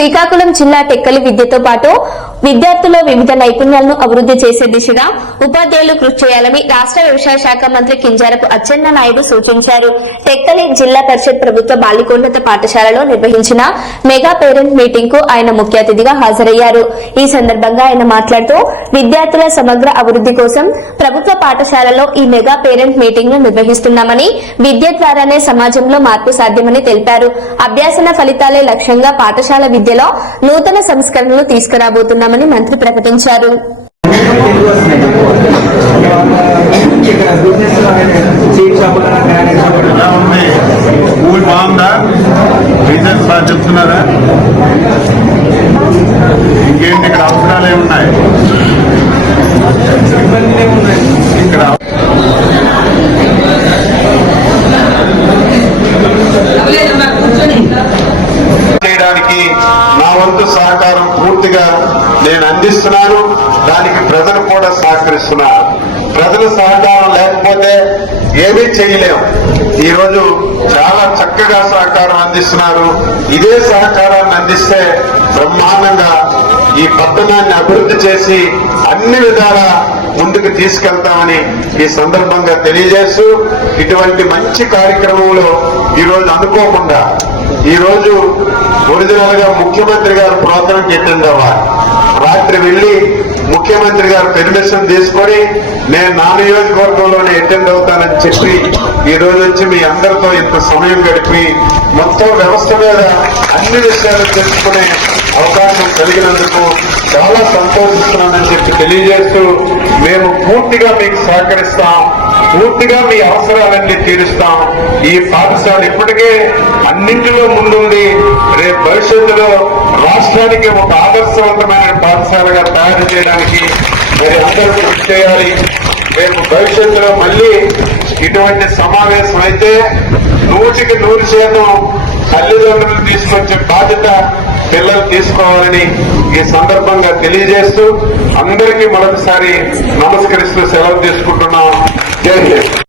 శ్రీకాకుళం జిల్లా టెక్కలి విద్యతో పాటు విద్యార్థుల్లో వివిధ నైపుణ్యాలను అభివృద్ధి చేసే దిశగా ఉపాధ్యాయులు కృషి చేయాలని రాష్ట్ర వ్యవసాయ శాఖ మంత్రి కింజారపు అచ్చెన్న నాయుడు సూచించారు. టెక్కలి జిల్లా పరిషత్ ప్రభుత్వ బాలికోన్నత పాఠశాలలో నిర్వహించిన మెగా పేరెంట్ మీటింగ్కు ఆయన ముఖ్య అతిథిగా హాజరయ్యారు. ఈ సందర్భంగా ఆయన మాట్లాడుతూ విద్యార్థుల సమగ్ర అభివృద్ధి కోసం ప్రభుత్వ పాఠశాలలో ఈ మెగా పేరెంట్ మీటింగ్ను నిర్వహిస్తున్నామని విద్య ద్వారానే సమాజంలో మార్పు సాధ్యమని తెలిపారు. అభ్యాసన ఫలితాలే లక్ష్యంగా పాఠశాల విద్యలో నూతన సంస్కరణలు తీసుకురాబోతున్నాం చేస్తున్నామని మంత్రి ప్రకటించారు. ఇక్కడ? బిజినెస్ పూర్తిగా నేను అందిస్తున్నాను. దానికి ప్రజలు కూడా సహకరిస్తున్నారు. ప్రజల సహకారం లేకపోతే ఏమీ చేయలేం. ఈ రోజు చాలా చక్కగా సహకారం అందిస్తున్నారు. ఇదే సహకారాన్ని అందిస్తే బ్రహ్మాండంగా ఈ పట్టణాన్ని అభివృద్ధి చేసి అన్ని విధాలా ముందుకు తీసుకెళ్తామని ఈ సందర్భంగా తెలియజేస్తూ ఇటువంటి మంచి కార్యక్రమంలో ఈ రోజు అనుకోకుండా ఈ రోజు ఒరిజినల్గా ముఖ్యమంత్రి గారు ప్రోగ్రాం అటెండ్ అవ్వాలి రాత్రి వెళ్ళి ముఖ్యమంత్రి గారు పెర్మిషన్ తీసుకొని నేను నా నియోజకవర్గంలోనే అటెండ్ అవుతానని చెప్పి ఈ రోజు వచ్చి మీ అందరితో ఇంత సమయం గడిపి మొత్తం వ్యవస్థ మీద అన్ని విషయాలు తెలుసుకునే అవకాశం కలిగినందుకు చాలా సంతోషిస్తున్నానని చెప్పి తెలియజేస్తూ మేము పూర్తిగా మీకు సహకరిస్తాం పూర్తిగా మీ అవసరాలన్నీ తీరుస్తాం. ఈ పాఠశాల ఇప్పటికే అన్నింటిలో ముందుంది. రేపు భవిష్యత్తులో రాష్ట్రానికి ఒక ఆదర్శవంతమైన పాఠశాలగా తయారు చేయడానికి మీరు అందరూ కృషి చేయాలి. రేపు భవిష్యత్తులో మళ్ళీ ఇటువంటి సమావేశం అయితే నూటికి నూరు శాతం తల్లిదండ్రులు తీసుకొచ్చే బాధ్యత పిల్లలు తీసుకోవాలని ఈ సందర్భంగా తెలియజేస్తూ అందరికీ మరొకసారి నమస్కరిస్తూ సెలవు తీసుకుంటున్నాం. జై హింద్.